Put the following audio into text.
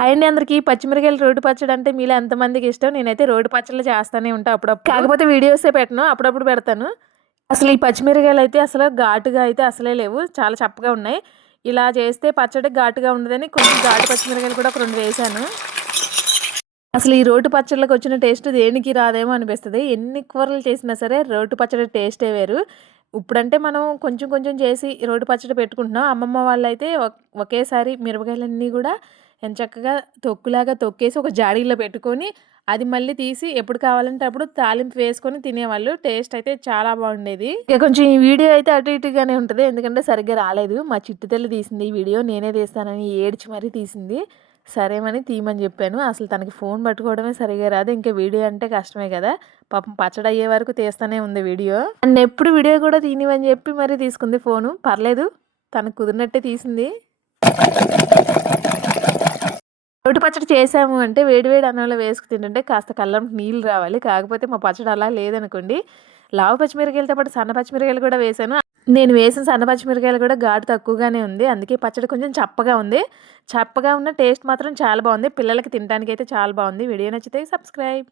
Hi అండి అందరికీ. పచ్చిమిరపకాయల రోటి పచ్చడి అంటే మీలో ఎంతమందికి ఇష్టం? నేనైతే రోటి పచ్చళ్ళు చేస్తానే ఉంటా అప్పుడప్పుడు. కాకపోతే వీడియోసే పెట్టను, అప్పుడప్పుడు పెడతాను. అసలు ఈ పచ్చిమిరపకాయలు అయితే అసలు ఘాటుగా అయితే అసలే లేవు. చాలా చప్పగా ఉన్నాయి. ఇలా చేస్తే పచ్చడి ఘాటుగా ఉండదని కొంచెం ఘాటు పచ్చిమిరపకాయలు కూడా ఒక 2 వేశాను. అసలు ఈ రోటి పచ్చళ్ళకి వచ్చిన టేస్ట్ దేనికి రాదేమో అనిపిస్తది. ఎన్ని కూరలు చేసినా సరే రోటి పచ్చడి టేస్టే వేరు. ఇప్పుడంటే మనం కొంచెం కొంచెం చేసి రోటి పచ్చడి పెట్టుకుంటున్నాం. అమ్మమ్మ వాళ్ళైతే ఒకేసారి మిరపకాయలన్నీ గూడా ఎంచక్కగా తొక్కులాగా తొక్కేసి ఒక జాడీలో పెట్టుకొని, అది మళ్ళీ తీసి ఎప్పుడు కావాలంటే అప్పుడు తాలింపు వేసుకొని తినేవాళ్ళు. టేస్ట్ అయితే చాలా బాగుండేది. ఇక కొంచెం ఈ వీడియో అయితే అటు ఇటుగానే ఉంటది. ఎందుకంటే సరిగ్గా రాలేదు. మా చిట్టి తల్లి తీసింది ఈ వీడియో. నేనే తీస్తానని ఏడ్చి మరీ తీసింది. సరేమని తీయమని చెప్పాను. అసలు తనకి ఫోన్ పట్టుకోవడమే సరిగ్గా రాదు. ఇంకా వీడియో అంటే కష్టమే కదా! పాపం పచ్చడి అయ్యే వరకు తీస్తానే ఉంది వీడియో. నన్నెప్పుడు వీడియో కూడా తీయనివని చెప్పి మరీ తీసుకుంది ఫోను. పర్లేదు, తనకు కుదిరినట్టే తీసింది. రోటి పచ్చడి చేసాము అంటే వేడి వేడి అన్నంలో వేసుకు తింటుంటే కాస్త కళ్ళంట నీళ్ళు రావాలి. కాకపోతే మా పచ్చడి అలా లేదనుకోండి. లావు పచ్చిమిరపకాయలతో పాటు సన్న పచ్చిమిరపకాయలు కూడా వేశాను. నేను వేసిన సన్న పచ్చిమిరపకాయలు కూడా ఘాటు తక్కువగానే ఉంది. అందుకే పచ్చడి కొంచెం చప్పగా ఉంది. చప్పగా ఉన్న టేస్ట్ మాత్రం చాలా బాగుంది. పిల్లలకి తినడానికైతే చాలా బాగుంది. వీడియో నచ్చితే సబ్స్క్రైబ్.